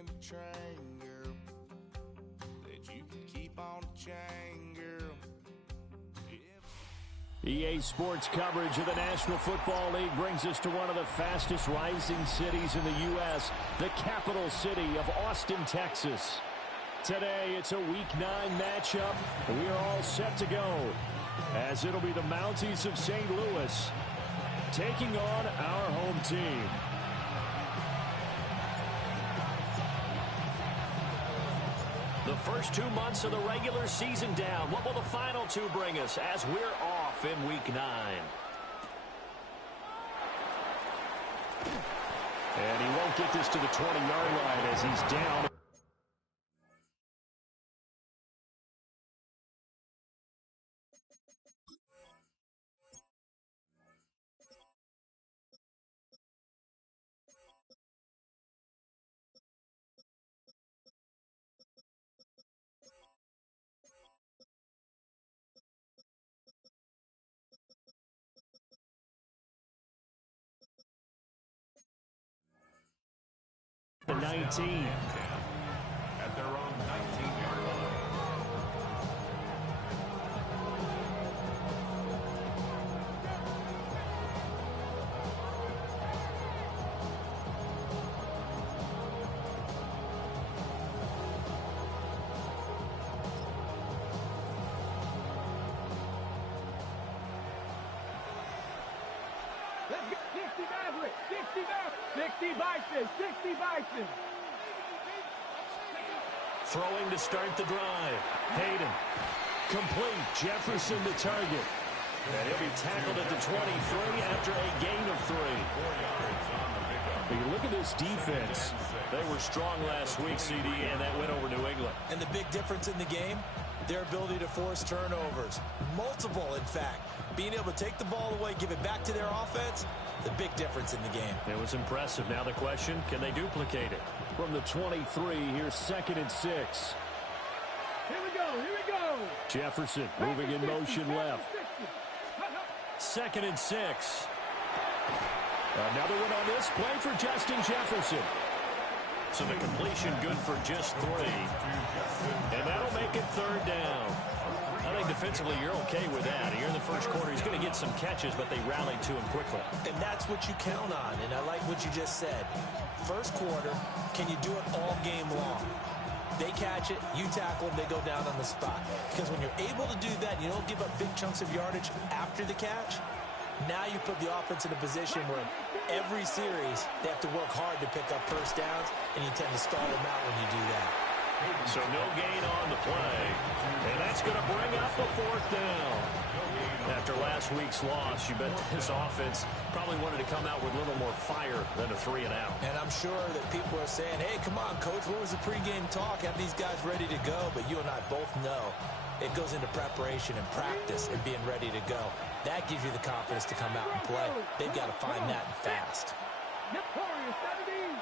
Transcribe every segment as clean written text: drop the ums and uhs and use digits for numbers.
in the train, girl, that you can keep on the chain, girl. EA Sports coverage of the National Football League brings us to one of the fastest rising cities in the U.S., the capital city of Austin, Texas. Today, it's a Week 9 matchup. We are all set to go, as it'll be the Mounties of St. Louis taking on our home team. The first 2 months of the regular season down. What will the final 2 bring us as we're off in Week 9? And he won't get this to the 20-yard line as he's down. The 19. At their own 19-yard line. Let's get 60 Maverick, 60 Maverick, 60 Bison, 60 Bison. Throwing to start the drive. Hayden. Complete. Jefferson the target. And he'll be tackled at the 23 after a gain of 3. You look at this defense. They were strong last week, CD, and that went over New England. And the big difference in the game, their ability to force turnovers. Multiple, in fact. Being able to take the ball away, give it back to their offense, the big difference in the game. It was impressive. Now the question, can they duplicate it? From the 23, here's 2nd and 6. Here we go, here we go. Jefferson moving in motion left. 2nd and 6. Another one on this play for Justin Jefferson. So the completion good for just 3. And that'll make it 3rd down. I think defensively you're okay with that. Here in the first quarter, he's going to get some catches, but they rallied to him quickly. And that's what you count on, and I like what you just said. First quarter, can you do it all game long? They catch it, you tackle them, they go down on the spot. Because when you're able to do that, you don't give up big chunks of yardage after the catch, now you put the offense in a position where every series they have to work hard to pick up first downs, and you tend to stall them out when you do that. So no gain on the play. And that's going to bring up a 4th down. After last week's loss, you bet this offense probably wanted to come out with a little more fire than a 3 and out. And I'm sure that people are saying, hey, come on, Coach, what was the pregame talk? Have these guys ready to go? But you and I both know it goes into preparation and practice and being ready to go. That gives you the confidence to come out and play. They've got to find that and fast. Notorious 17.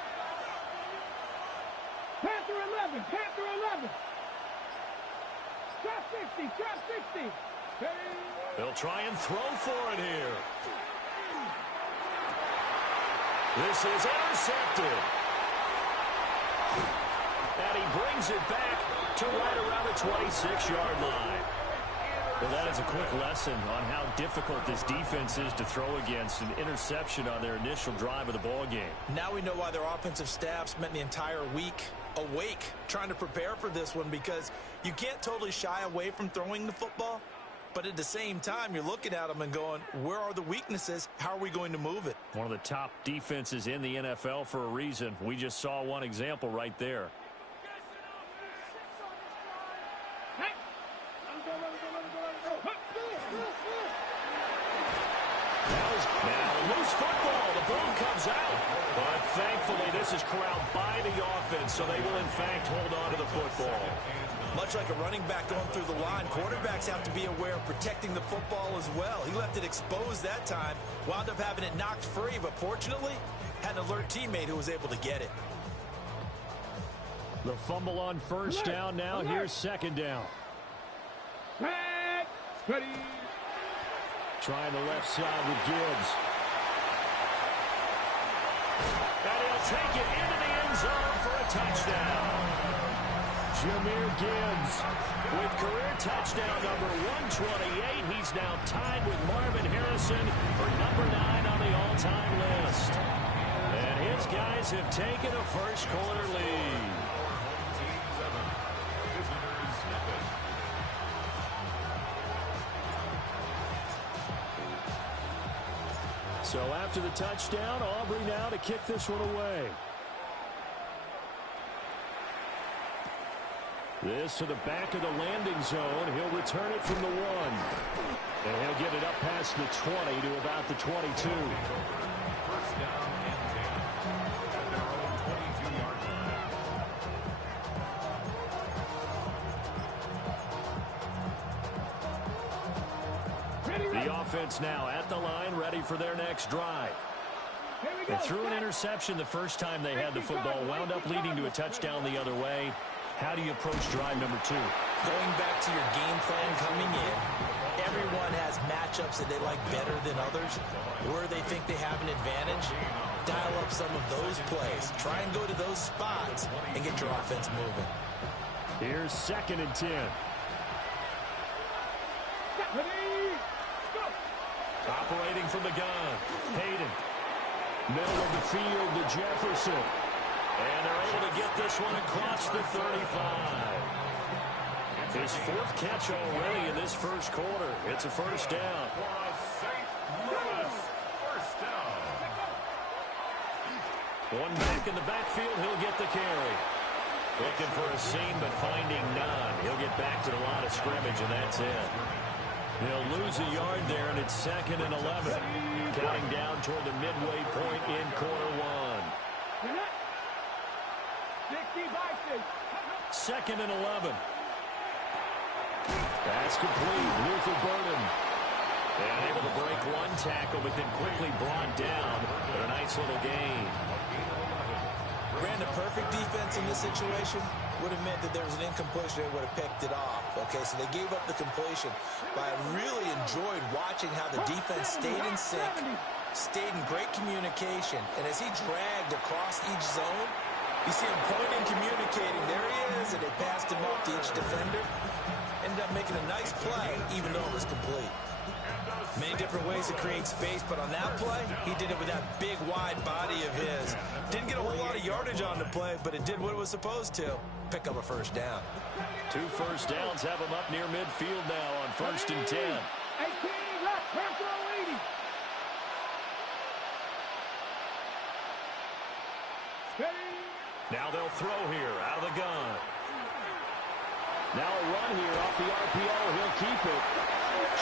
Panther 11, Panther 11. Trap 60, trap 60. They'll try and throw for it here. This is intercepted. And he brings it back to right around the 26-yard line. Well, that is a quick lesson on how difficult this defense is to throw against. An interception on their initial drive of the ball game. Now we know why their offensive staff spent the entire week awake trying to prepare for this one, because you can't totally shy away from throwing the football, but at the same time you're looking at them and going, where are the weaknesses? How are we going to move it? One of the top defenses in the NFL for a reason. We just saw one example right there. Now loose football. The ball comes out. But thankfully this is corralled by the offense, so they will in fact hold on to the football. Much like a running back going through the line, quarterbacks have to be aware of protecting the football as well. He left it exposed that time, wound up having it knocked free, but fortunately had an alert teammate who was able to get it. The fumble on first down now. Here's 2nd down. Ready. Trying the left side with Gibbs. And he'll take it into the end zone for a touchdown. Jahmyr Gibbs with career touchdown number 128. He's now tied with Marvin Harrison for number 9 on the all-time list. And his guys have taken a first-quarter lead. So after the touchdown, Aubrey now to kick this one away. This to the back of the landing zone. He'll return it from the 1. And he'll get it up past the 20 to about the 22. First down and 10 at their own 22-yard line. The offense now at the line, ready for their next drive. They threw an interception the first time they had the football, wound up leading to a touchdown the other way. How do you approach drive number 2? Going back to your game plan coming in, everyone has matchups that they like better than others, where they think they have an advantage. Dial up some of those plays. Try and go to those spots and get your offense moving. Here's 2nd and 10. Operating from the gun, Hayden. Middle of the field to Jefferson. And they're able to get this one across the 35. His 4th catch already in this first quarter. It's a first down. One back in the backfield, he'll get the carry. Looking for a seam, but finding none. He'll get back to the line of scrimmage, and that's it. They'll lose a yard there, and it's 2nd and 11. Counting down toward the midway point in quarter 1. 2nd and 11. That's complete. Luther Burden. And able to break one tackle, but then quickly brought down for a nice little gain. Ran a perfect defense in this situation. Would have meant that there was an incompletion. They would have picked it off. Okay, so they gave up the completion. But I really enjoyed watching how the defense stayed in sync, stayed in great communication. And as he dragged across each zone, you see him pointing, communicating. There he is, and they passed him off to each defender. Ended up making a nice play, even though it was complete. Many different ways to create space, but on that play, he did it with that big, wide body of his. Didn't get a whole lot of yardage on the play, but it did what it was supposed to. Pick up a first down. 2 first downs have him up near midfield now on 1st and 10. 18 left, personal leading. Now they'll throw here out of the gun. Now a run here off the RPO. He'll keep it.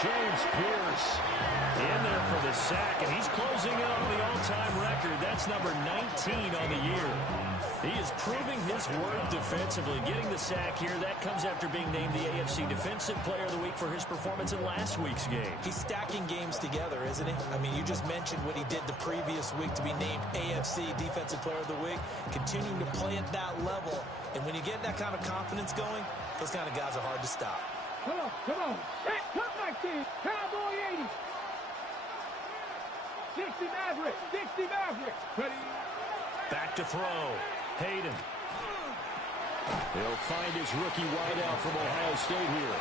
James Pierce in there for the sack, and he's closing in on the all-time record. That's number 19 on the year. He is proving his worth defensively. Getting the sack here, that comes after being named the AFC Defensive Player of the Week for his performance in last week's game. He's stacking games together, isn't he? I mean, you just mentioned what he did the previous week to be named AFC Defensive Player of the Week. Continuing to play at that level. And when you get that kind of confidence going, those kind of guys are hard to stop. Come on, come on. Hey, come back, team. Cowboy 80. 60 Mavericks, 60 Mavericks. Ready? Back to throw. Hayden. He'll find his rookie wideout from Ohio State here.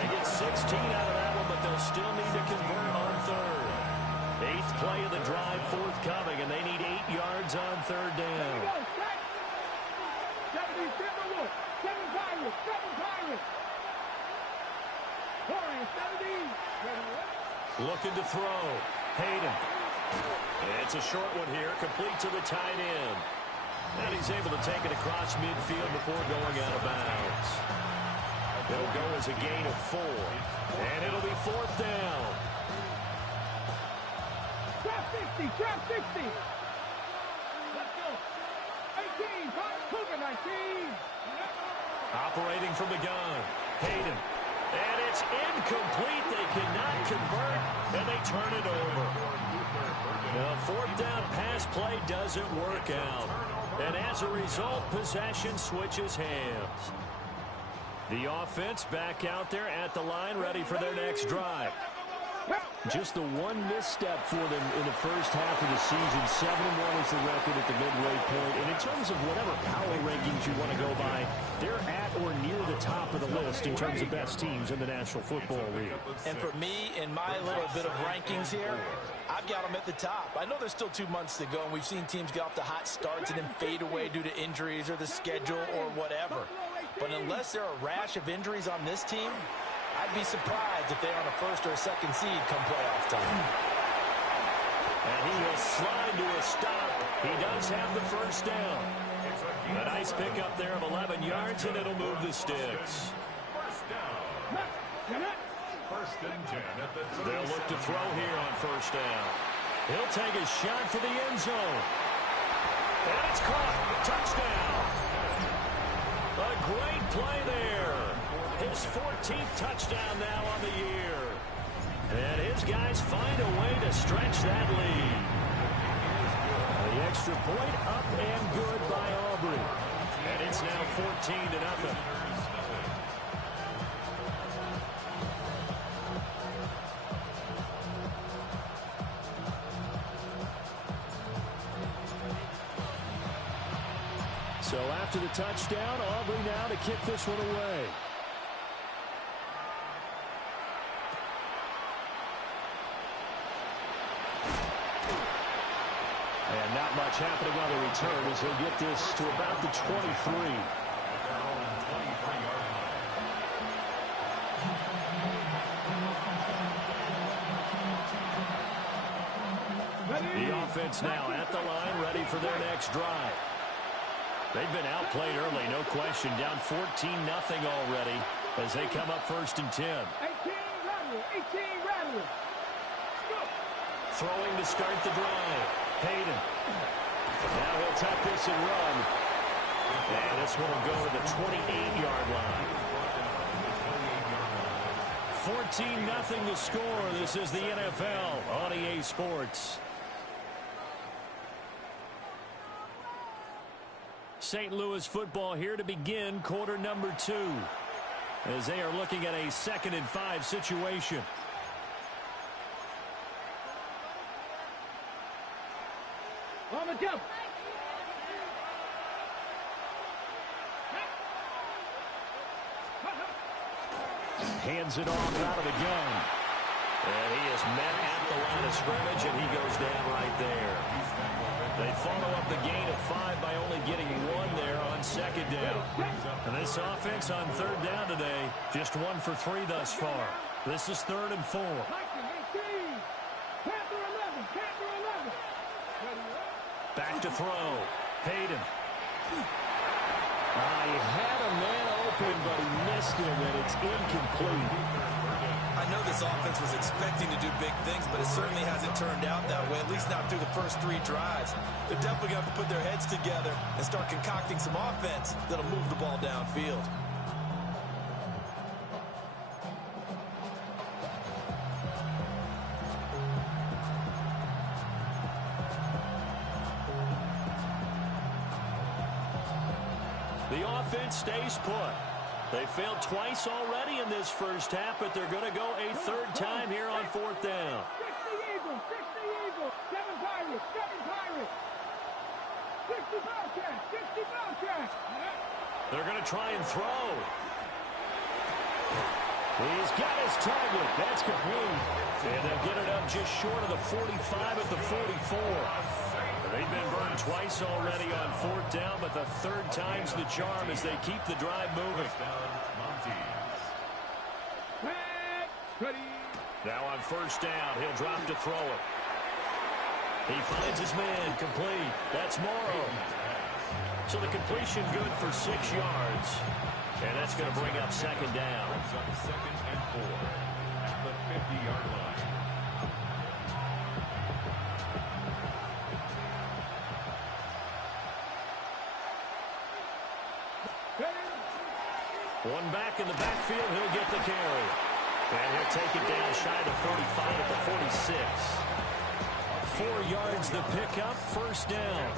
They get 16 out of that one, but they'll still need to convert on 3rd. 8th play of the drive forthcoming, and they need 8 yards on 3rd down. 70 Timberwolves, 7 Pirates, 7 Pirates. Warriors, 70. Looking to throw. Hayden. It's a short one here, complete to the tight end. And he's able to take it across midfield before going out of bounds. It'll go as a gain of 4. And it'll be 4th down. Trap 60, trap 60. Let's go. 18, Cougar 19. Operating from the gun. Hayden. And it's incomplete. They cannot convert, and they turn it over. Now, 4th down pass play doesn't work out. And as a result, possession switches hands. The offense back out there at the line, ready for their next drive. Just the one misstep for them in the first half of the season. 7-1 is the record at the midway point. And in terms of whatever power rankings you want to go by, they're at or near the top of the list in terms of best teams in the National Football League. And for me, in my little bit of rankings here, I've got them at the top. I know there's still 2 months to go, and we've seen teams get off to hot starts and then fade away due to injuries or the schedule or whatever. But unless there are a rash of injuries on this team, I'd be surprised if they're on a first or a second seed come playoff time. And he will slide to a stop. He does have the first down. A nice pickup there of 11 yards, and it'll move the sticks. First down. First and 10 at the 27. They'll look to throw here on first down. He'll take a shot for the end zone. And it's caught. Touchdown. A great play there. His 14th touchdown now on the year. And his guys find a way to stretch that lead. The extra point up and good by Aubrey. And it's now 14-0. So after the touchdown, Aubrey now to kick this one away. And not much happening on the return as he'll get this to about the 23. The offense now at the line, ready for their next drive. They've been outplayed early, no question. Down 14-0 already as they come up first and 10. 18 Rattler. Throwing to start the drive. Hayden. Now he'll tuck this and run. And this one will go to the 28-yard line. 14-0 to score. This is the NFL on EA Sports. St. Louis football here to begin quarter number 2 as they are looking at a 2nd and 5 situation. On the jump. Hands it off out of the gun. And he is met at the line of scrimmage, and he goes down right there. They follow up the gain of 5 by only getting 1 there on 2nd down. And this offense on 3rd down today, just 1 for 3 thus far. This is 3rd and 4. Back to throw. Hayden. He had a man open, but he missed him, and it's incomplete. I know this offense was expecting to do big things, but it certainly hasn't turned out that way, at least not through the first 3 drives. They're definitely going to have to put their heads together and start concocting some offense that'll move the ball downfield. The offense stays put. They failed twice already in this first half, but they're going to go a 3rd time here on 4th down. 60 Eagles, 7 Pirates, 60 Bobcats. They're going to try and throw. He's got his target. That's complete. And they'll get it up just short of the 45 at the 44. They've been burned twice already on 4th down, but the 3rd time's the charm as they keep the drive moving. Now on 1st down, he'll drop to throw it. He finds his man complete. That's Morrow. So the completion good for 6 yards. And that's going to bring up 2nd down. 2nd and 4 at the 50-yard line. One back in the backfield, he'll get the carry. And he'll take it down shy of the 45 at the 46. 4 yards the pickup, 1st down.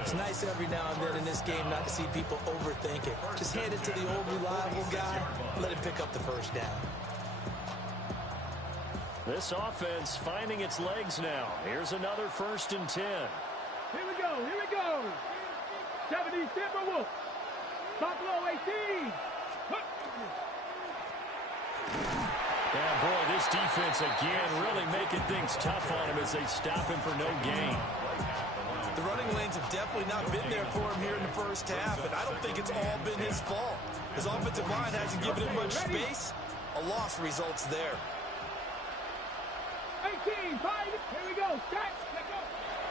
It's nice every now and then in this game not to see people overthink it. Just hand it to the old reliable guy, let him pick up the 1st down. This offense finding its legs now. Here's another 1st and 10. Here we go. Here we go. 70 Timberwolves. Buffalo 18. Yeah, boy, this defense again really making things tough on him as they stop him for no gain. The running lanes have definitely not been there for him here in the first half, and I don't think it's all been his fault. His offensive line hasn't given him much space. A loss results there. 18, 5. Here we go. Set. Let's go.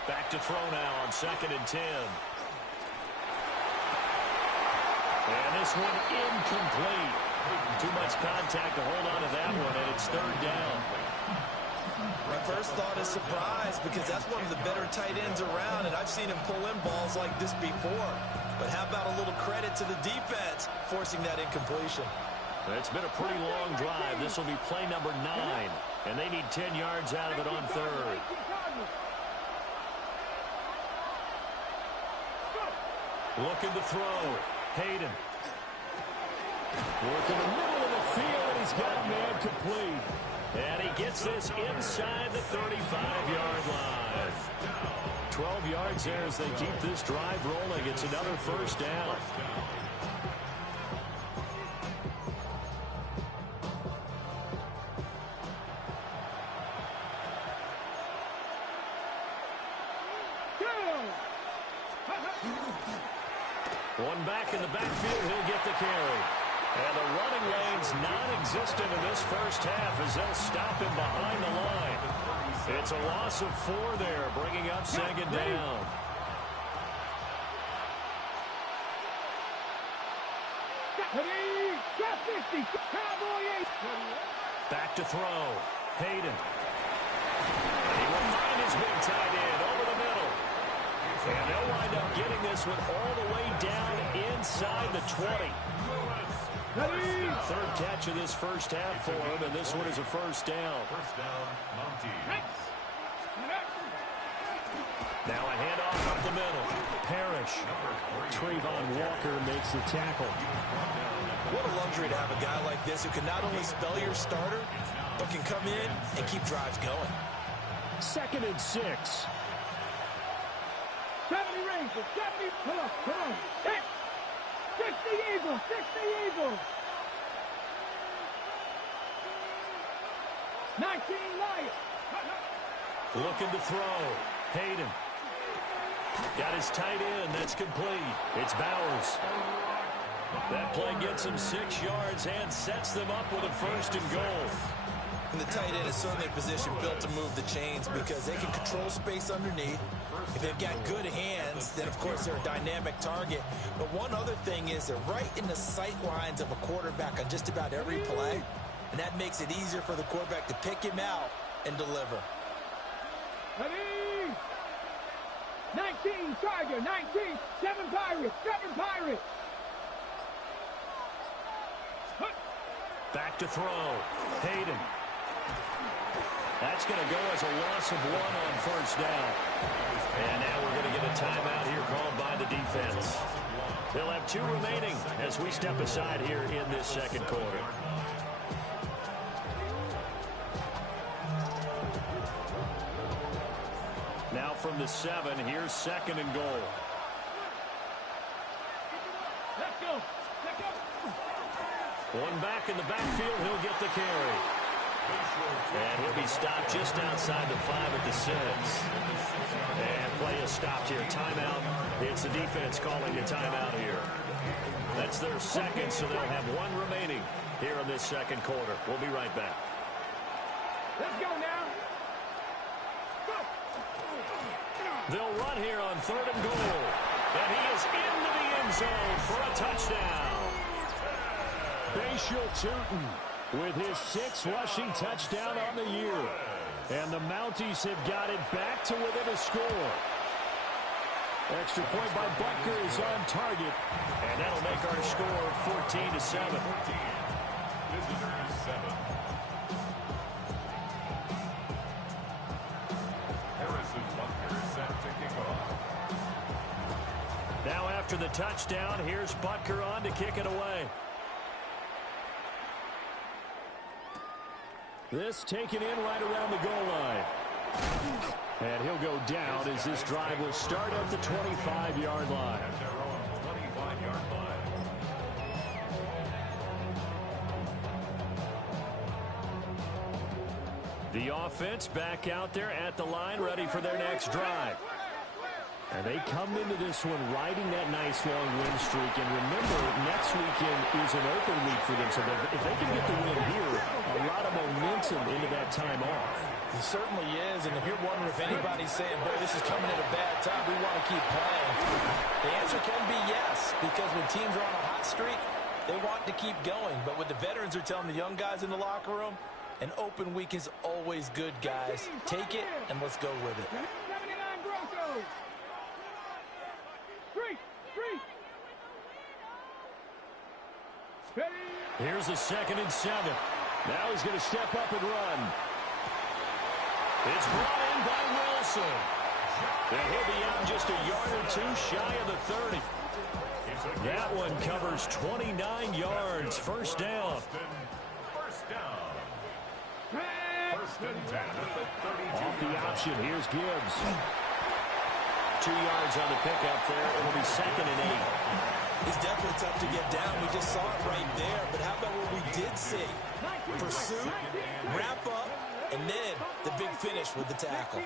Back to throw now on 2nd and 10. And this one incomplete. Too much contact to hold on to that one, and it's 3rd down. My first thought is surprise, because that's one of the better tight ends around, and I've seen him pull in balls like this before. But how about a little credit to the defense forcing that incompletion? It's been a pretty long drive. This will be play number 9, and they need 10 yards out of it on 3rd. Looking to throw. Hayden. Working the middle of the field, and he's got a man complete. And he gets this inside the 35-yard line. 12 yards there as they keep this drive rolling. It's another 1st down. One back in the backfield, he'll get the carry. And the running lane's non-existent in this first half as they'll stop him behind the line. It's a loss of 4 there, bringing up 2nd down. Back to throw. Hayden. He will find his big tight end over the middle. And they'll wind up getting this one all the way down inside the 20. 3rd catch of this first half for him, and this one is a 1st down. First down, Monty. Now a handoff up the middle. Parrish. Trayvon Walker makes the tackle. What a luxury to have a guy like this who can not only spell your starter, but can come in and keep drives going. 2nd and 6. 70 Rangers, 70, come on, 60 Eagles, 60 Eagles. 19 Lions. Looking to throw. Hayden. Got his tight end, that's complete. It's Bowers. That play gets him 6 yards and sets them up with a 1st and goal. And the tight end is certainly a position built to move the chains because they can control space underneath. If they've got good hands, then of course they're a dynamic target. But one other thing is they're right in the sight lines of a quarterback on just about every play. And that makes it easier for the quarterback to pick him out and deliver. 19 Tiger, 19, 7 Pirates, 7 Pirates. Back to throw. Hayden. That's going to go as a loss of 1 on 1st down. And now we're going to get a timeout here called by the defense. They'll have 2 remaining as we step aside here in this 2nd quarter. Now from the 7, here's 2nd and goal. Let's go. Let's go. One back in the backfield, he'll get the carry. And he'll be stopped just outside the 5 at the 6. And play is stopped here. Timeout. It's the defense calling the timeout here. That's their 2nd, so they'll have 1 remaining here in this 2nd quarter. We'll be right back. Let's go now. Go. They'll run here on 3rd and goal. And he is into the end zone for a touchdown. Bashal Tutin with his 6th rushing touchdown on the year. And the Mounties have got it back to within a score. Extra point by Butker is on target. And that'll make our score 14-7. Visitors 7. Harrison Butker is set to kick off. Now after the touchdown, here's Butker on to kick it away. This taken in right around the goal line. And he'll go down as this drive will start at the 25-yard line. At their own 25-yard line. The offense back out there at the line, ready for their next drive. And they come into this one riding that nice long win streak. And remember, next weekend is an open week for them. So if they can get the win here, a lot of momentum into that time off. It certainly is. And if you're wondering if anybody's saying, boy, this is coming at a bad time, we want to keep playing, the answer can be yes. Because when teams are on a hot streak, they want to keep going. But what the veterans are telling the young guys in the locker room, an open week is always good, guys. Take it, and let's go with it. 79 Broncos. Here's a 2nd and 7. Now he's going to step up and run. It's brought in by Wilson. And he'll be out just a yard or two shy of the 30. That one covers 29 yards. First down. First down. First and 10 at the 32. Off the option, here's Gibbs. 2 yards on the pickup there. It'll be 2nd and 8. It's definitely tough to get down. We just saw it right there. But how about what we did see? Pursuit, wrap up, and then the big finish with the tackle.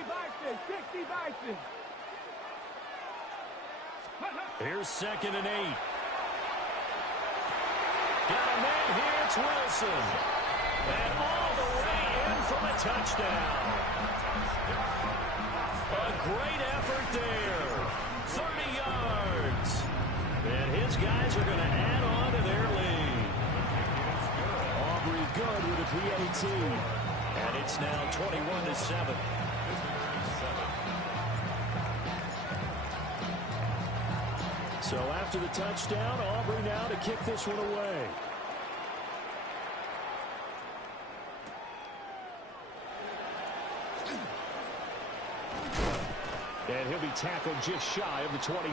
Here's 2nd and 8. Got a man here. It's Wilson. And all the way in from a touchdown. A great effort there. 30 yards. And his guys are going to add on to their lead. Aubrey good with a PAT. And it's now 21-7. So after the touchdown, Aubrey now to kick this one away. And he'll be tackled just shy of the 25.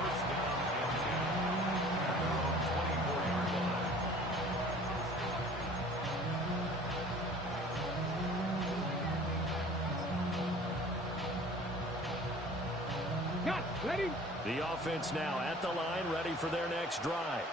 First down and 10 at their own 24-yard line. Ready? The offense now at the line, ready for their next drive.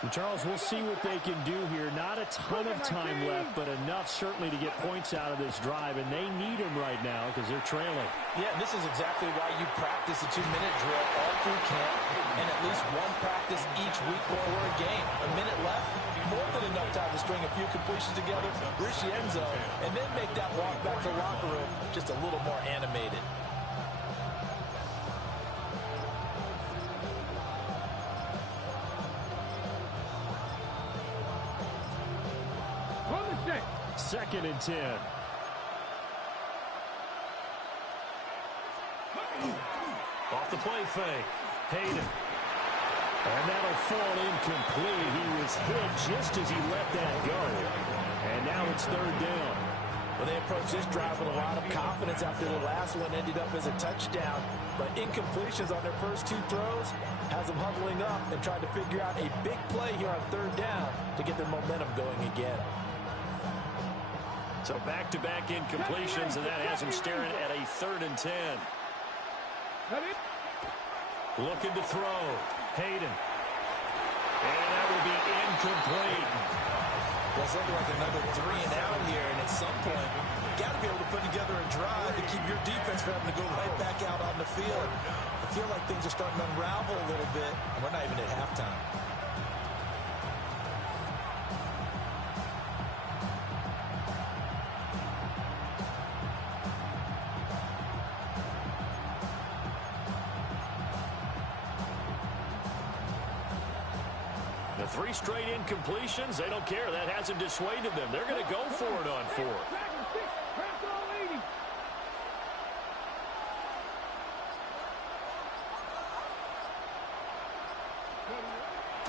And Charles, we'll see what they can do here. Not a ton of time left, but enough certainly to get points out of this drive, and they need them right now because they're trailing. Yeah, this is exactly why you practice a 2-minute drill all through camp and at least one practice each week before a game. A minute left, more than enough time to string a few completions together, reach the end zone, and then make that walk back to the locker room just a little more animated. On the set. 2nd and 10. Off the play fake. Hayden. And that'll fall incomplete. He was hit just as he let that go. And now it's 3rd down. Well, they approach this drive with a lot of confidence after the last one ended up as a touchdown. But incompletions on their first 2 throws has them huddling up and trying to figure out a big play here on 3rd down to get their momentum going again. So back-to-back incompletions, and that has him staring at a 3rd and 10. Looking to throw. Hayden. And that will be incomplete. Well, it's looking like another 3 and out here, and at some point, you got to be able to put together a drive to keep your defense from having to go right back out on the field. I feel like things are starting to unravel a little bit, and we're not even at halftime. The 3 straight incompletions, they don't care. That hasn't dissuaded them. They're going to go for it on 4th.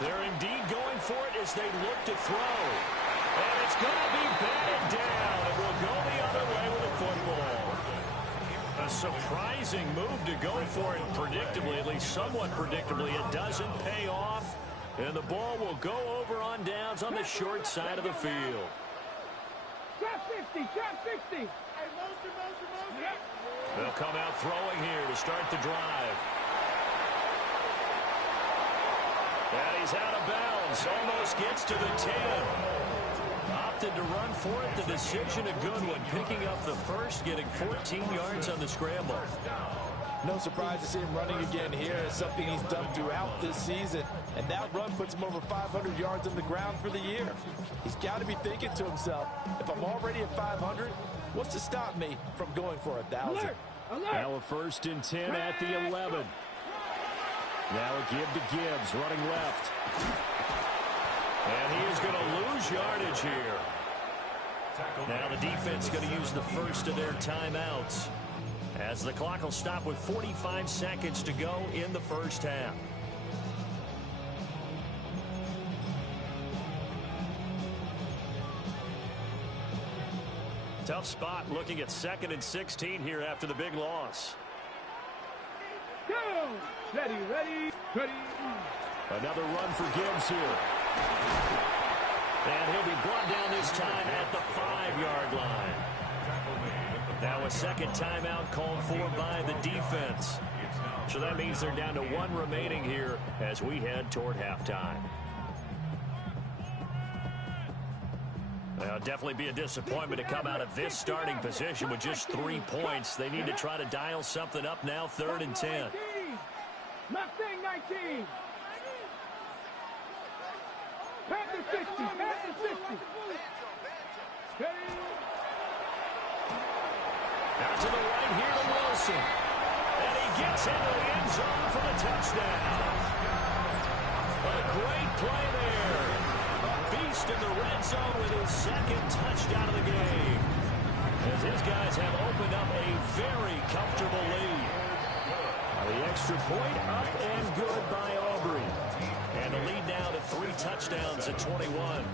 They're indeed going for it as they look to throw. And it's going to be batted down. It will go the other way with the football. A surprising move to go for it predictably, at least somewhat predictably. It doesn't pay off. And the ball will go over on downs on the short side of the field. Trap 60, trap 60. They'll come out throwing here to start the drive. And he's out of bounds. Almost gets to the 10. Opted to run for it. The decision a good one. Picking up the first, getting 14 yards on the scramble. No surprise to see him running again here. It's something he's done throughout this season. And that run puts him over 500 yards on the ground for the year. He's got to be thinking to himself, if I'm already at 500, what's to stop me from going for 1,000? Alert! Alert! Now a 1st and 10 at the 11. Now a give to Gibbs, running left. And he is going to lose yardage here. Now the defense is going to use the first of their timeouts, as the clock will stop with 45 seconds to go in the first half. Tough spot looking at 2nd and 16 here after the big loss. Go! Ready, ready, ready. Another run for Gibbs here. And he'll be brought down this time at the 5-yard line. Now a second timeout called for by the defense. So that means they're down to 1 remaining here as we head toward halftime. Well, definitely be a disappointment to come out of this starting position with just 3 points. They need to try to dial something up now, 3rd and 10. Mustang 19. Panther 60, Panther 60. Out to the right here to Wilson. And he gets into the end zone for the touchdown. A great play there. A beast in the red zone with his 2nd touchdown of the game, as his guys have opened up a very comfortable lead. The extra point up and good by Aubrey. And the lead now to 3 touchdowns at 21.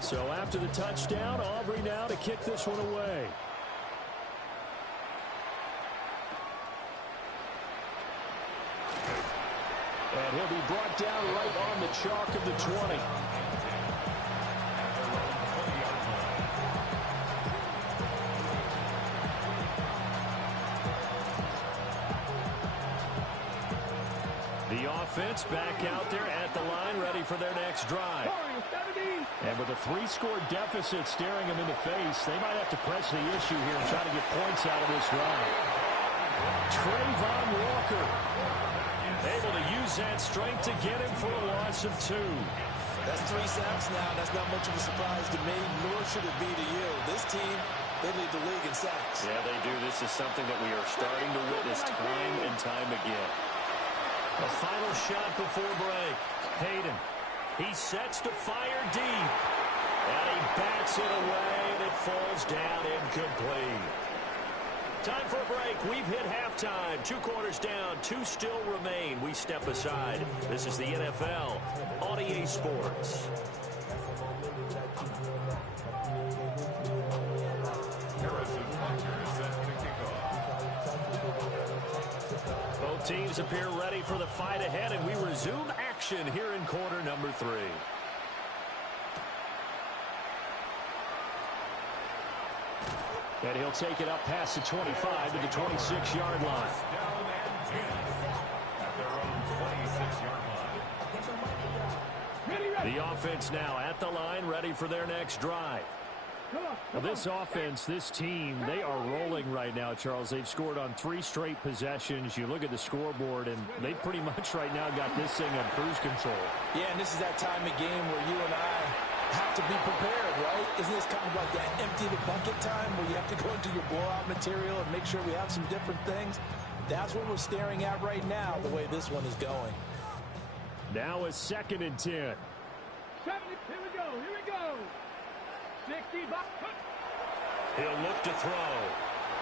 So after the touchdown, Aubrey now to kick this one away. And he'll be brought down right on the chalk of the 20. The offense back out there at the line, ready for their next drive. And with a 3-score deficit staring them in the face, they might have to press the issue here and try to get points out of this drive. Trayvon Walker able to use that strength to get him for a loss of 2. That's 3 sacks now. That's not much of a surprise to me, nor should it be to you. This team, they lead the league in sacks. Yeah, they do. This is something that we are starting to witness time and time again. A final shot before break. Hayden. He sets to fire deep. And he bats it away, and it falls down incomplete. Time for a break. We've hit halftime. 2 quarters down. 2 still remain. We step aside. This is the NFL on EA Sports. Both teams appear ready for the fight ahead, and we resume action here in quarter number 3. And he'll take it up past the 25 to the 26-yard line. The offense now at the line, ready for their next drive. Well, this offense, this team, they are rolling right now, Charles. They've scored on 3 straight possessions. You look at the scoreboard, and they pretty much right now got this thing on cruise control. Yeah, and this is that time of game where you and I have to be prepared, right? Isn't this kind of like that empty the bucket time where you have to go into your blowout material and make sure we have some different things? That's what we're staring at right now, the way this one is going. Now a 2nd and 10. 70, here we go, here we go. 60, box. He'll look to throw.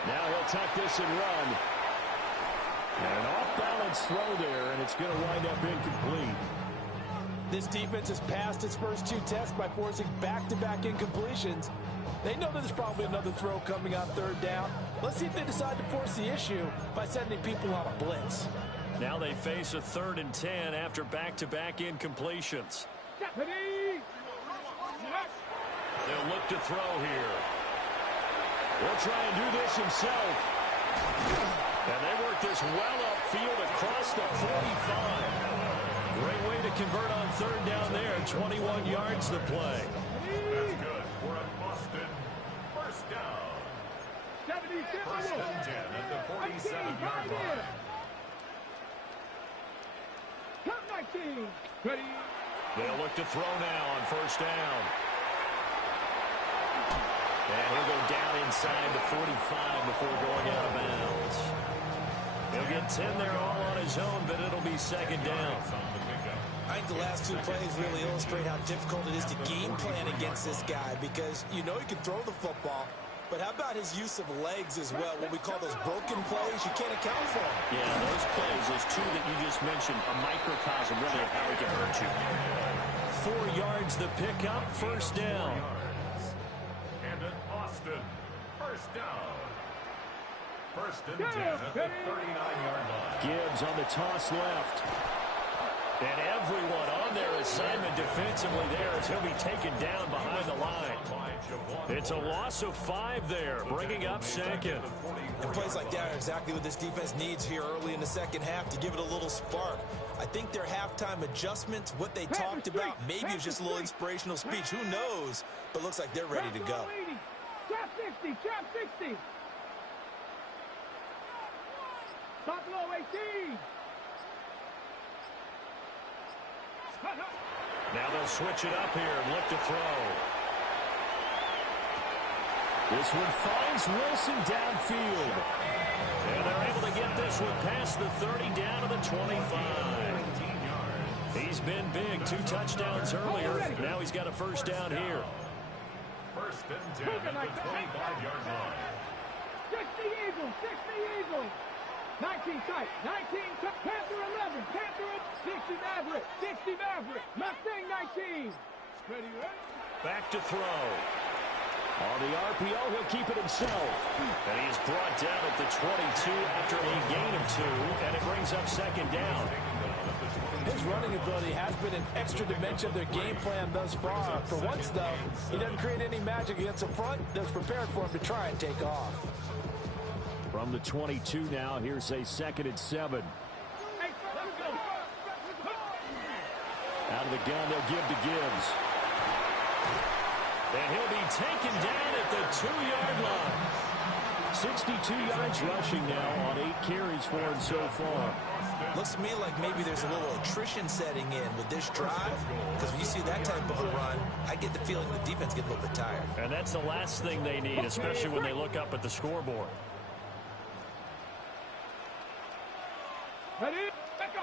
Now he'll tuck this and run. And an off-balance throw there, and it's going to wind up incomplete. This defense has passed its first 2 tests by forcing back-to-back incompletions. They know that there's probably another throw coming on 3rd down. Let's see if they decide to force the issue by sending people on a blitz. Now they face a 3rd and 10 after back-to-back incompletions. Ready? They'll look to throw here. He'll try and do this himself. And they work this well upfield across the 45. Great way to convert on third down there. 21 yards to play. That's good for a Boston first down. First and 10 at the 47-yard line. Count 19. Ready. They'll look to throw now on first down. And he'll go down inside the 45 before going out of bounds. He'll get 10 there all on his own, but it'll be second down. I think the last two plays really illustrate how difficult it is to game plan against this guy because you know he can throw the football, but how about his use of legs as well? What we call those broken plays, you can't account for them. Yeah, those plays, those two that you just mentioned, a microcosm really of how he can hurt you. 4 yards the pickup, first down. And an Austin first down. First and 10 at the 39-yard line. Gibbs on the toss left. And everyone on their assignment defensively there as he'll be taken down behind the line. It's a loss of 5 there, bringing up second. And plays like that are exactly what this defense needs here early in the second half to give it a little spark. I think their halftime adjustments, what they talked about, maybe it's just a little inspirational speech. Who knows? But looks like they're ready to go. Trap 60, trap 60. Buffalo 18. Now they'll switch it up here and look to throw. This one finds Wilson downfield. And they're able to get this one past the 30 down to the 25. He's been big. 2 touchdowns earlier. Now he's got a first down here. First and 10 at the 25-yard line. 60 Eagles, 60 Eagles. 19 tight, 19 tight, Panther 11, Panther 60 Maverick, 60 Maverick, Mustang 19. Ready, ready? Back to throw. On the RPO, he'll keep it himself. And he is brought down at the 22 after a gain of 2, and it brings up second down. His running ability has been an extra dimension of their game plan thus far. For once, though, he doesn't create any magic against the front that's prepared for him to try and take off. From the 22 now, here's a second and 7. Out of the gun, they'll give to Gibbs. And he'll be taken down at the 2-yard line. 62 yards rushing now on 8 carries for him so far. Looks to me like maybe there's a little attrition setting in with this drive, because when you see that type of a run, I get the feeling the defense gets a little bit tired. And that's the last thing they need, especially when they look up at the scoreboard. Ready? Let go.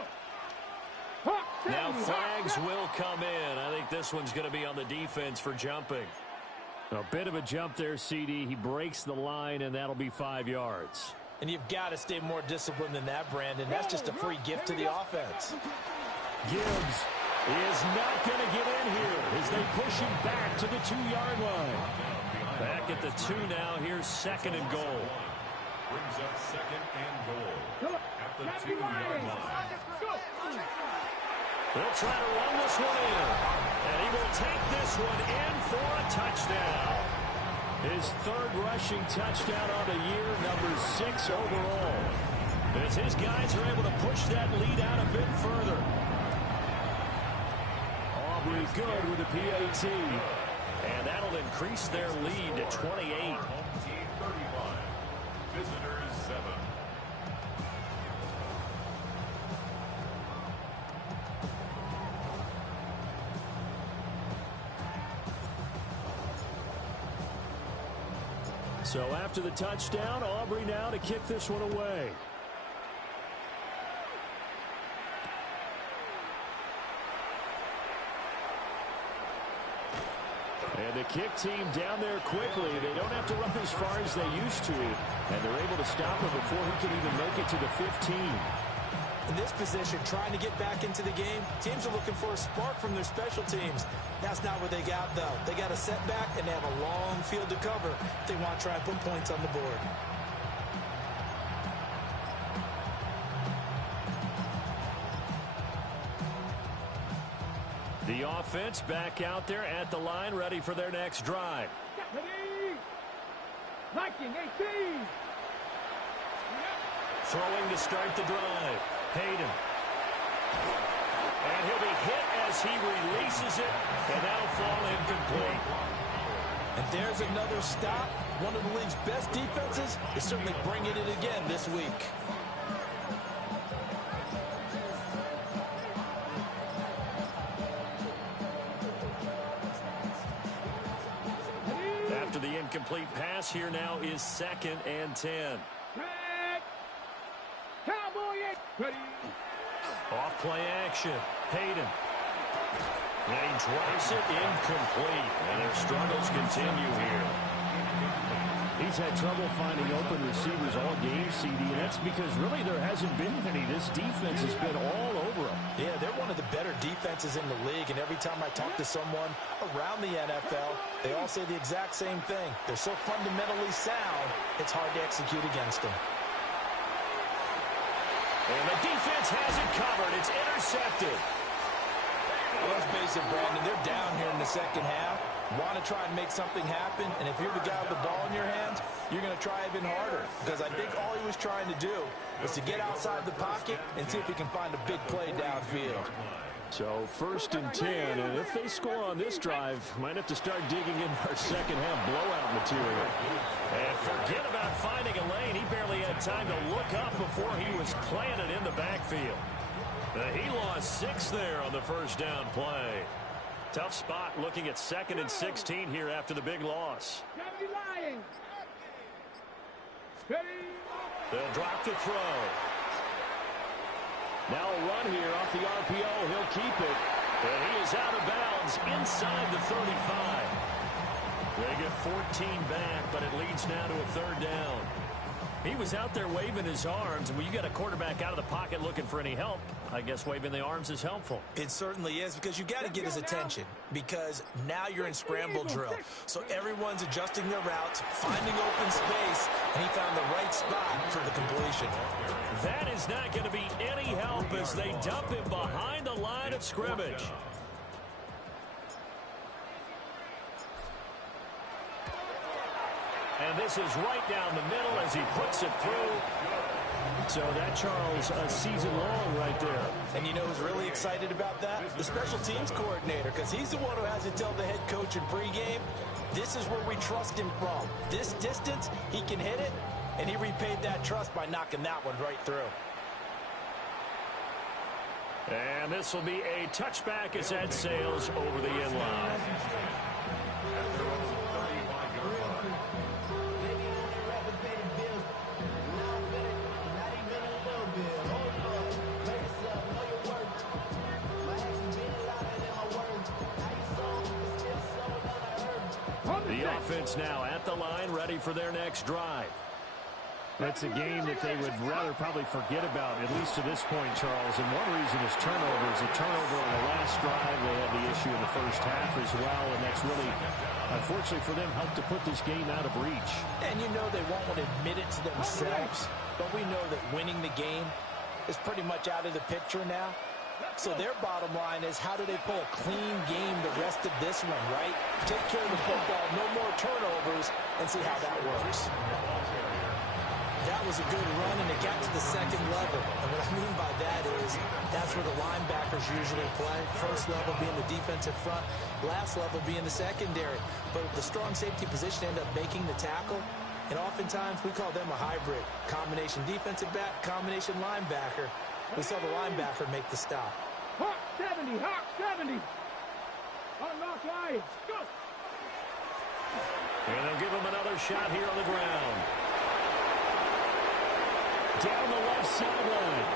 Now flags will come in. I think this one's going to be on the defense for jumping. A bit of a jump there, CD. He breaks the line, and that'll be 5 yards. And you've got to stay more disciplined than that, Brandon. That's just a free gift to the offense. Gibbs is not going to get in here as they push him back to the 2-yard line. Back at the 2 now. Here's second and goal. Brings up second and goal at the 2-yard line. They'll try to run this one in. And he will take this one in for a touchdown. His 3rd rushing touchdown on the year, number 6 overall. As his guys are able to push that lead out a bit further. Aubrey good with the PAT. And that'll increase their lead to 28. Home team 35. Visitors 7. So after the touchdown, Aubrey now to kick this one away. And the kick team down there quickly. They don't have to run as far as they used to. And they're able to stop him before he can even make it to the 15. In this position, trying to get back into the game, teams are looking for a spark from their special teams. That's not what they got, though. They got a setback, and they have a long field to cover if they want to try and put points on the board. The offense back out there at the line, ready for their next drive. Ready. 19, 18. Throwing to start the drive. Hayden. And he'll be hit as he releases it, and that'll fall incomplete. And there's another stop. One of the league's best defenses is certainly bringing it again this week. After the incomplete pass, here now is 2nd and 10. Cowboy, ready. Off play action. Hayden. And he drops it incomplete. And their struggles continue here. He's had trouble finding open receivers all game, CD, and that's because really there hasn't been any. This defense has been all over him. Yeah, they're one of the better defenses in the league, and every time I talk to someone around the NFL, they all say the exact same thing. They're so fundamentally sound, it's hard to execute against them. And the defense has it covered. It's intercepted. Well, let's face it, Brandon, they're down here in the second half. Want to try and make something happen, and if you're the guy with the ball in your hands, you're going to try even harder, because I think all he was trying to do was to get outside the pocket and see if he can find a big play downfield. So 1st and 10, and if they score on this drive, might have to start digging in our second half blowout material. And forget about finding a lane. He barely had time to look up before he was planted in the backfield. He lost 6 there on the first down play. Tough spot looking at 2nd and 16 here after the big loss. They'll drop the throw. Now a run here off the RPO. He'll keep it. And he is out of bounds inside the 35. They get 14 back, but it leads now to a 3rd down. He was out there waving his arms, and when you got a quarterback out of the pocket looking for any help, I guess waving the arms is helpful. It certainly is, because you got to get his attention, because now you're in scramble drill. So everyone's adjusting their routes, finding open space, and he found the right spot for the completion. That is not going to be any help as they dump him behind the line of scrimmage. And this is right down the middle as he puts it through. So that, Charles, a season long right there. And you know who's really excited about that? The special teams coordinator, because he's the one who has to tell the head coach in pregame, this is where we trust him from. This distance, he can hit it, and he repaid that trust by knocking that one right through. And this will be a touchback as that sails over the end line. The offense now at the line, ready for their next drive. That's a game that they would rather probably forget about, at least to this point, Charles. And one reason is turnovers. A turnover on the last drive. They had the issue in the first half as well, and that's really, unfortunately for them, helped to put this game out of reach. And you know they won't want to admit it to themselves, but we know that winning the game is pretty much out of the picture now. So their bottom line is, how do they play a clean game the rest of this one, right? Take care of the football, no more turnovers, and see how that works. That was a good run, and it got to the second level. And what I mean by that is that's where the linebackers usually play. First level being the defensive front, last level being the secondary. But the strong safety position ended up making the tackle, and oftentimes we call them a hybrid. Combination defensive back, combination linebacker. We saw the linebacker make the stop. Hawk 70, Hawk 70. Unlock Lions, go. And they'll give him another shot here on the ground. Down the left sideline.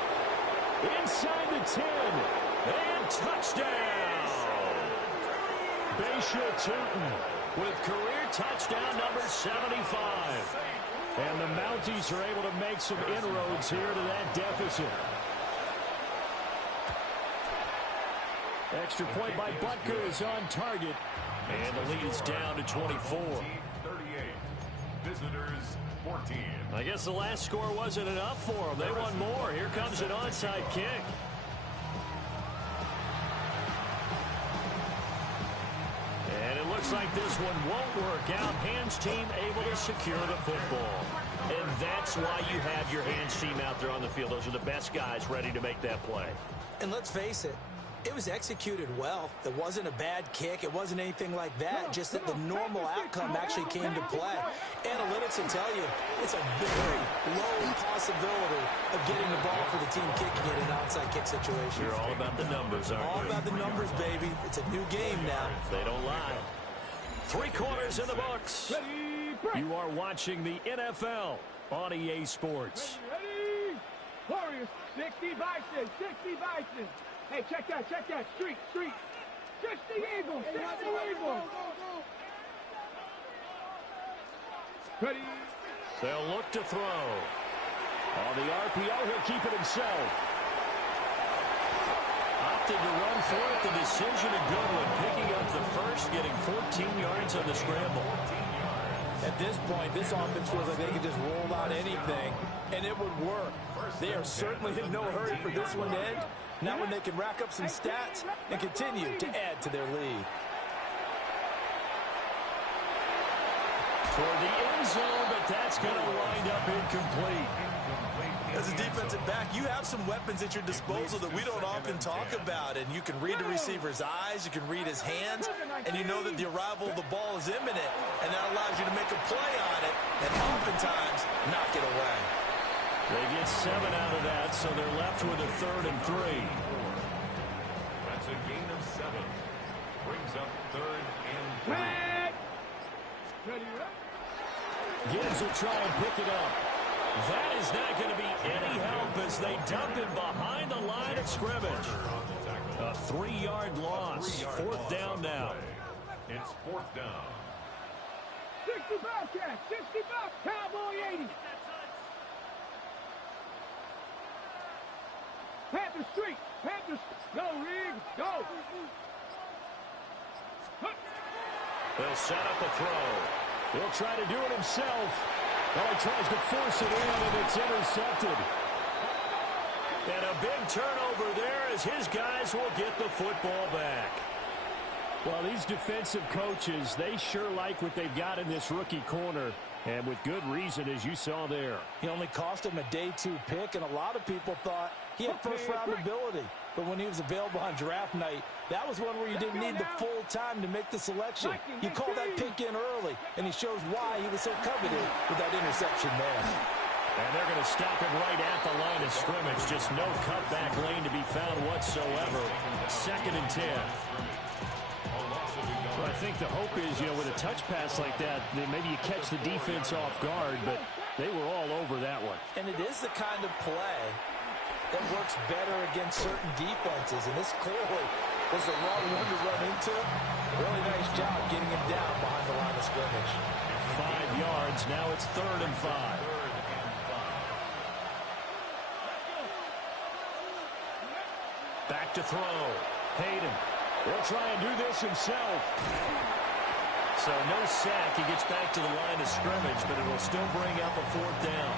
Inside the 10. And touchdown! Bayshore Tootin with career touchdown number 75. And the Mounties are able to make some inroads here to that deficit. Extra point by Butker is on target. And the lead is down to 24. 38. Visitors 14. I guess the last score wasn't enough for them. They want more. Here comes an onside kick. looks like this one won't work out. Hands team able to secure the football. And that's why you have your hands team out there on the field. Those are the best guys ready to make that play. And let's face it, it was executed well. It wasn't a bad kick. It wasn't anything like that. Just that the normal outcome actually came to play. Analytics will tell you it's a very low possibility of getting the ball for the team kicking it in an onside kick situation. You're all about the numbers, aren't you? All about the numbers, baby. It's a new game now. They don't lie. 3 quarters in the books. You are watching the NFL on EA Sports. Ready? Warriors, 60 Bison, 60 Bison. Hey, check that, street. 60 Eagles, 60 Eagles. Ready? They'll look to throw. On the RPO, he'll keep it himself. Opted to run for it. The decision a good one. Picking up the first, getting 14 yards on the scramble. At this point, this offense feels like they can just roll out anything, and it would work. They are certainly in no hurry for this one to end. Not when they can rack up some stats and continue to add to their lead. For the end zone, but that's going to wind up incomplete. As a defensive back, you have some weapons at your disposal that we don't often talk about. And you can read the receiver's eyes, you can read his hands, and you know that the arrival of the ball is imminent. And that allows you to make a play on it and oftentimes knock it away. They get 7 out of that, so they're left with a 3rd and 3. That's a gain of 7. Brings up 3rd and 3. Ready? Gibbs will try and pick it up. That is not going to be any help as they dump him behind the line of scrimmage. A 3-yard loss. 4th down now. It's 4th down. 60 Bobcats, 60 Bob, Cowboy 80. Panther Street, Panthers, go Reed, go. They'll set up a throw. He'll try to do it himself. Well, he tries to force it in, and it's intercepted. And a big turnover there as his guys will get the football back. Well, these defensive coaches, they sure like what they've got in this rookie corner, and with good reason, as you saw there. He only cost him a day 2 pick, and a lot of people thought he had first-round ability. But when he was available on draft night, that was one where you didn't need the full time to make the selection. You call that pick in early, and he shows why he was so coveted with that interception there. And they're going to stop him right at the line of scrimmage. Just no cutback lane to be found whatsoever. 2nd and 10. Well, I think the hope is, with a touch pass like that, then maybe you catch the defense off guard, but they were all over that one. And it is the kind of play that works better against certain defenses, and this clearly was the wrong one to run into. Really nice job getting him down behind the line of scrimmage. 5 yards, now it's 3rd and 5. Back to throw. Hayden will try and do this himself. So no sack. He gets back to the line of scrimmage, but it will still bring up a 4th down.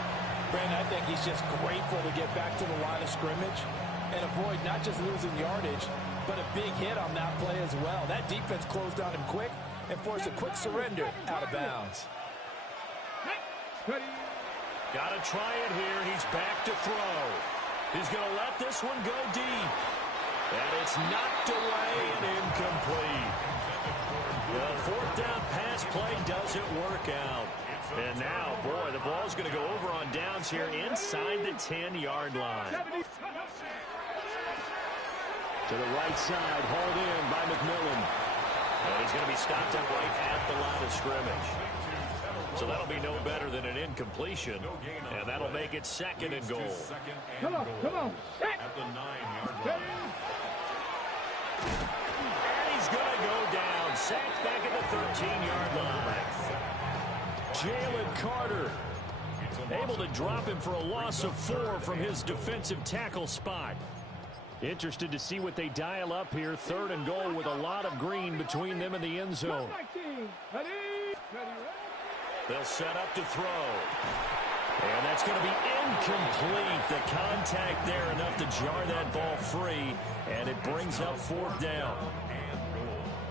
Brandon, I think he's just grateful to get back to the line of scrimmage and avoid not just losing yardage, but a big hit on that play as well. That defense closed on him quick and forced a quick surrender out of bounds. Got to try it here. He's back to throw. He's going to let this one go deep. And it's knocked away and incomplete. The 4th down pass play doesn't work out. And now, boy, the ball's going to go over on downs here inside the 10-yard line. To the right side, hauled in by McMillan. And he's going to be stopped up right at the line of scrimmage. So that'll be no better than an incompletion, and that'll make it 2nd and goal. Come on. At the 9-yard line. And he's going to go down. Sacked back at the 13-yard line. Jalen Carter able to drop him for a loss of 4 from his defensive tackle spot. Interested to see what they dial up here. 3rd and goal with a lot of green between them and the end zone. They'll set up to throw. And that's going to be incomplete. The contact there enough to jar that ball free, and it brings up 4th down.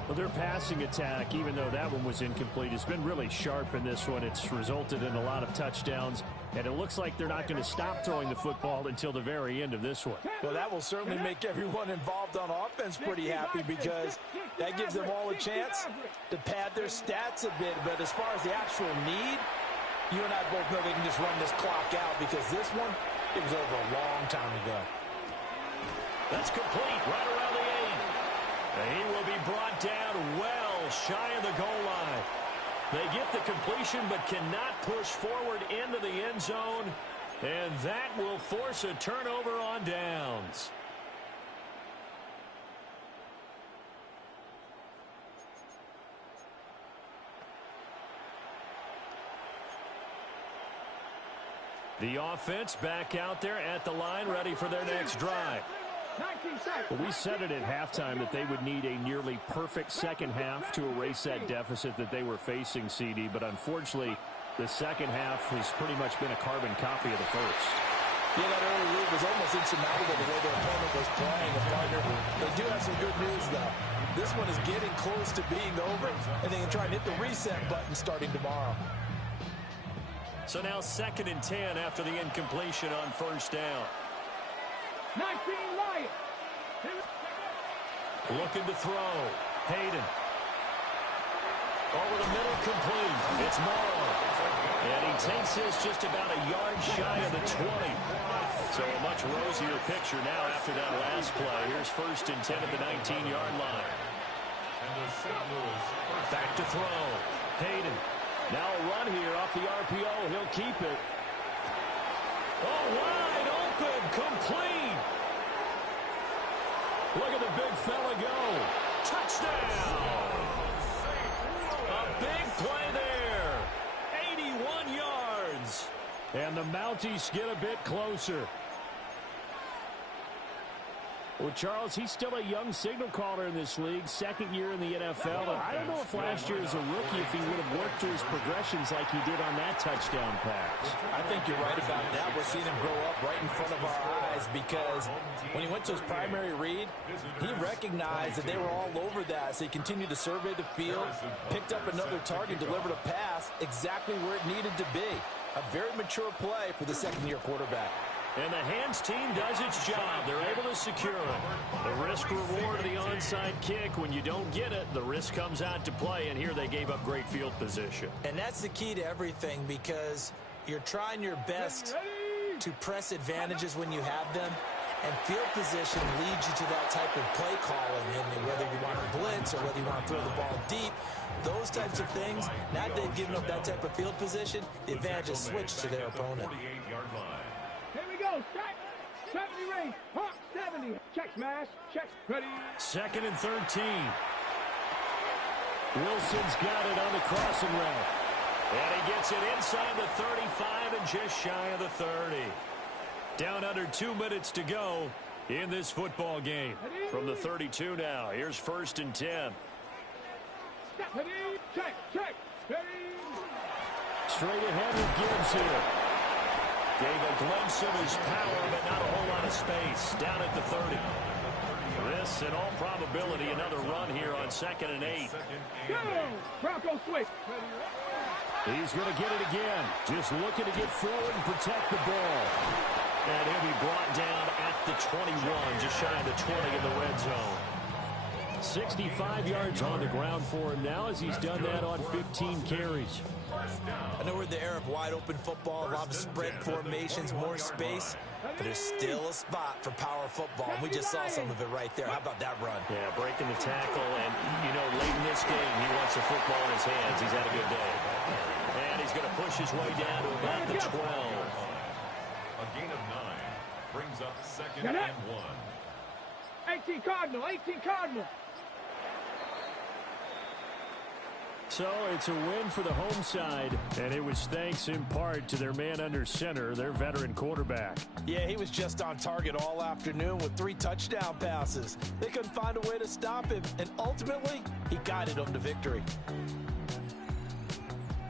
Well, their passing attack, even though that one was incomplete, has been really sharp in this one. It's resulted in a lot of touchdowns, and it looks like they're not going to stop throwing the football until the very end of this one. Well, that will certainly make everyone involved on offense pretty happy because that gives them all a chance to pad their stats a bit. But as far as the actual need, you and I both know they can just run this clock out because this one, it was over a long time ago. That's complete right around the 8. He will be brought down well shy of the goal line. They get the completion but cannot push forward into the end zone, and that will force a turnover on downs. The offense back out there at the line, ready for their next drive. Well, we said it at halftime that they would need a nearly perfect second half to erase that deficit that they were facing, CD. But unfortunately, the second half has pretty much been a carbon copy of the first. Yeah, that early lead was almost insurmountable the way their opponent was playing. And partner, they do have some good news, though. This one is getting close to being over, and they can try and hit the reset button starting tomorrow. So now 2nd and 10 after the incompletion on first down. 19 Lions. Looking to throw. Hayden. Over the middle, complete. It's Morrow. And he takes this just about a yard shy of the 20. So a much rosier picture now after that last play. Here's 1st and 10 at the 19-yard line. Back to throw. Hayden. Now a run here off the RPO. He'll keep it. Oh, wide open. Complete. Look at the big fella go. Touchdown. A big play there. 81 yards. And the Mounties get a bit closer. Well, Charles, he's still a young signal caller in this league, 2nd year in the NFL. And I don't know if last year as a rookie, if he would have worked through his progressions like he did on that touchdown pass. I think you're right about that. We're seeing him grow up right in front of our eyes because when he went to his primary read, he recognized that they were all over that. So he continued to survey the field, picked up another target, delivered a pass exactly where it needed to be. A very mature play for the second-year quarterback. And the hands team does its job. They're able to secure it. The risk-reward of the onside kick. When you don't get it, the risk comes out to play, and here they gave up great field position. And that's the key to everything because you're trying your best to press advantages when you have them, and field position leads you to that type of play calling. And whether you want to blitz or whether you want to throw the ball deep, those types of things, now that they've given up that type of field position, the advantage is switched to their opponent. Here we go. Check. 70 range. Hawk 70. Check smash. Check. Ready. 2nd and 13. Wilson's got it on the crossing route. And he gets it inside the 35 and just shy of the 30. Down under 2 minutes to go in this football game. From the 32 now. Here's 1st and 10. Ready. Check. Check. Ready. Straight ahead with Gibbs here. Gave a glimpse of his power, but not a whole lot of space. Down at the 30. This, in all probability, another run here on 2nd and 8. Go! Bronco switch. He's going to get it again. Just looking to get forward and protect the ball. And he'll be brought down at the 21, just shy of the 20 in the red zone. 65 yards on the ground for him now as he's done that on 15 carries. I know we're in the era of wide-open football, a lot of spread formations, more space, but there's still a spot for power football, and we just saw some of it right there. How about that run? Yeah, breaking the tackle, and, you know, late in this game, he wants the football in his hands. He's had a good day. And he's going to push his way down to about the 12. A gain of 9 brings up 2nd and 1. 18 Cardinal. 18 Cardinal. So it's a win for the home side, and it was thanks in part to their man under center, their veteran quarterback. Yeah, he was just on target all afternoon with 3 touchdown passes. They couldn't find a way to stop him, and ultimately, he guided them to victory.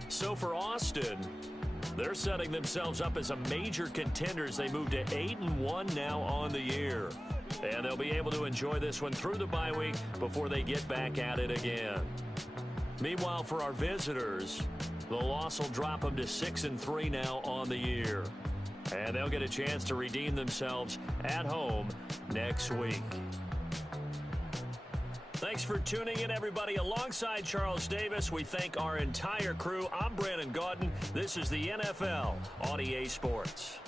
So for Austin, they're setting themselves up as a major contender as they move to 8-1 now on the year. And they'll be able to enjoy this one through the bye week before they get back at it again. Meanwhile, for our visitors, the loss will drop them to 6-3 now on the year. And they'll get a chance to redeem themselves at home next week. Thanks for tuning in, everybody. Alongside Charles Davis, we thank our entire crew. I'm Brandon Gaudin. This is the NFL on EA Sports.